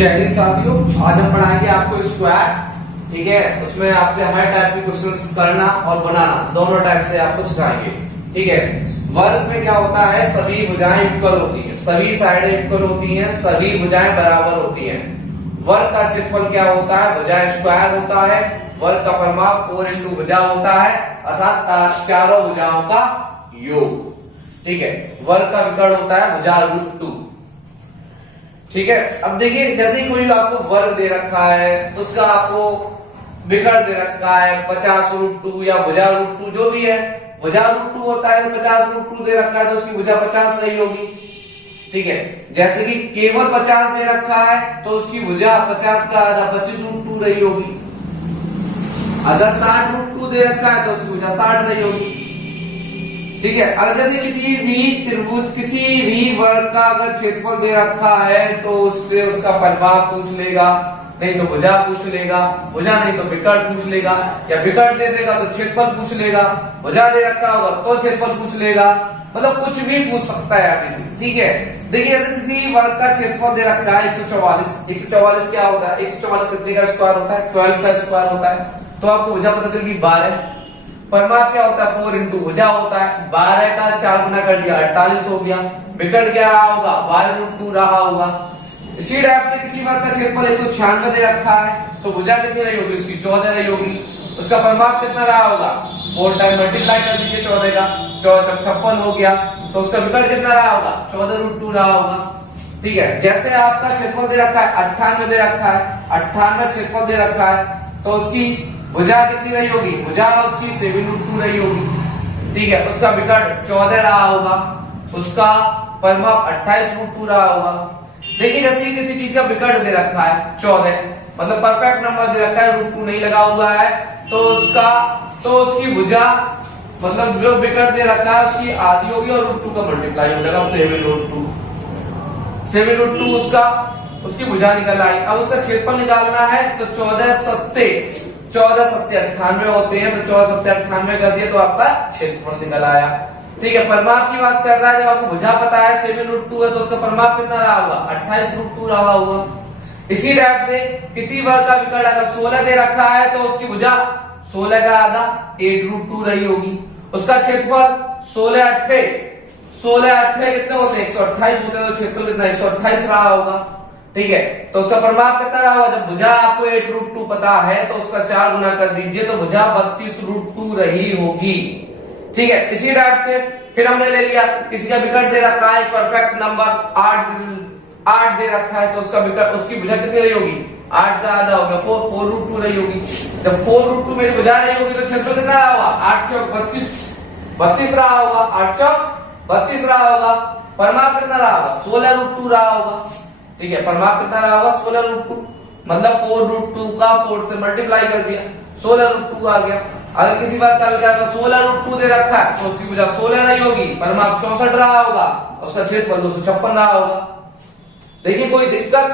जय हिंद साथियों, आज हम पढ़ाएंगे आपको स्क्वायर। ठीक है, उसमें आपके हर टाइप के क्वेश्चंस करना और बनाना दोनों टाइप से आपको सिखाएंगे। ठीक है, वर्ग में क्या होता है, सभी भुजाएं इक्वल होती हैं, सभी साइडें इक्वल होती हैं, सभी भुजाएं बराबर होती हैं। वर्ग का क्षेत्रफल क्या होता है, भुजाएं स्क्वायर होता है। वर्ग का परिमाप 4 इंटू भुजा होता है, अर्थात चारों भुजाओं का योग। ठीक है, वर्ग का विकर्ण होता है भुजा √2। ठीक है, अब देखिए जैसे ही कोई आपको वर्ग दे रखा है, उसका आपको विकर्ण दे रखा है 50√2 या भुजा √2, जो भी है भुजा √2 होता है, 50√2 दे रखा है तो उसकी भुजा 50 नहीं होगी। ठीक है, जैसे कि केवल 50 दे रखा है तो उसकी भुजा 50 का आधा 25√2 रही होगी। अगर 60√2 दे रखा है तो उसकी भुजा 60 रही होगी। ठीक है, अगर जैसे किसी भी त्रिभुज, किसी भी वर्ग का अगर क्षेत्रफल दे रखा है तो उससे उसका परिमाप पूछ लेगा, नहीं तो भुजा पूछ लेगा, भुजा नहीं तो विकर्ण पूछ लेगा, या विकर्ण दे देगा तो क्षेत्रफल पूछ लेगा, भुजा दे रखा होगा तो क्षेत्रफल पूछ लेगा, मतलब कुछ भी पूछ सकता है अभी। ठीक है, देखिए अगर किसी वर्ग का क्षेत्रफल दे रखा है 144, 144 क्या होता है, 144 कितने का स्क्वायर होता है, 12 का स्क्वायर होता है। तो आपको भुजा पता चल गई 12। परिमाप क्या होता है, 4 इंटू भुजा होता है, 12 का 4 गुना कर दिया 48 हो गया। विकर्ण क्या रहा होगा, 12√2 रहा होगा। इसी टाइप से किसी वर्ग का क्षेत्रफल 196 दे रखा है तो भुजा कितनी रही होगी, उसकी 14 रही होगी। उसका परिमाप कितना रहा होगा, 4 टाइम मल्टीप्लाई कर दीजिए 14 का, 14 56 हो गया। तो उसका विकर्ण कितना रहा होगा, 14√2 रहा होगा। ठीक है, जैसे आपका क्षेत्रफल दे रखा है 98 दे रखा है, 98 क्षेत्रफल दे रखा है तो उसकी भुजा कितनी रही होगी, भुजा उसकी 7√2 रही होगी। ठीक है, उसका विकर्ण 14 रहा होगा, उसका परिमाप 28√2 रहा होगा। देखिए जैसे किसी चीज का विकर्ण दे रखा है 14, मतलब परफेक्ट नंबर दे रखा है, √2 नहीं लगा हुआ है, तो उसकी भुजा मतलब जो विकर्ण दे रखा है उसकी आधी होगी और √2 का मल्टीप्लाई हो जाएगा 7√2। 7√2 उसकी भुजा निकल आई। अब उसका क्षेत्रफल निकालना है तो 14 सत्ते 98 होते हैं, तो 14 सत्ते 98 कर दिए तो आपका क्षेत्रफल निकल आया। ठीक है, परिमाप की बात कर रहा है, जब आपको भुजा पता है 7√2 है तो उसका परिमाप कितना रहा होगा, 28√2 रहा होगा। इसी टाइप से किसी वर्ग का विकर्ण अगर 16 दे रखा है तो उसकी भुजा 16 का आधा 8√2 रही होगी। उसका क्षेत्रफल 16 8 कितने होते हैं, 128 होते हैं, तो क्षेत्रफल कितना 128 रहा होगा। ठीक है, तो उसका परिमाप कितना रहा होगा, जब भुजा आपको 8√2 पता है तो उसका 4 गुना कर दीजिए तो भुजा 32√2 रही होगी। ठीक है, इसी टाइप से फिर हमने ले लिया किसी का विकर्ण दे रखा है परफेक्ट नंबर 8 दे रखा है तो उसका विकर्ण, उसकी भुजा कितनी रही होगी, 8 का आधा हो गया 4√2 रही होगी। जब 4√2 मेरी भुजा रही होगी तो क्षेत्रफल कितना रहा होगा, 8 चौक 32 रहा होगा, 8 चौक 32 रहा होगा। परिमाप कितना रहा होगा, 16√2 रहा होगा। ठीक है, परिमाप कितना रहा होगा, 16√2, मतलब 4√2 का 4 से मल्टीप्लाई कर दिया 16√2 आ गया। अगर किसी बात का विचार 16√2 दे रखा है तो उसकी भुजा 16 नहीं होगी, परिमाप 64 रहा होगा, उसका क्षेत्रफल 256 रहा होगा। देखिए कोई दिक्कत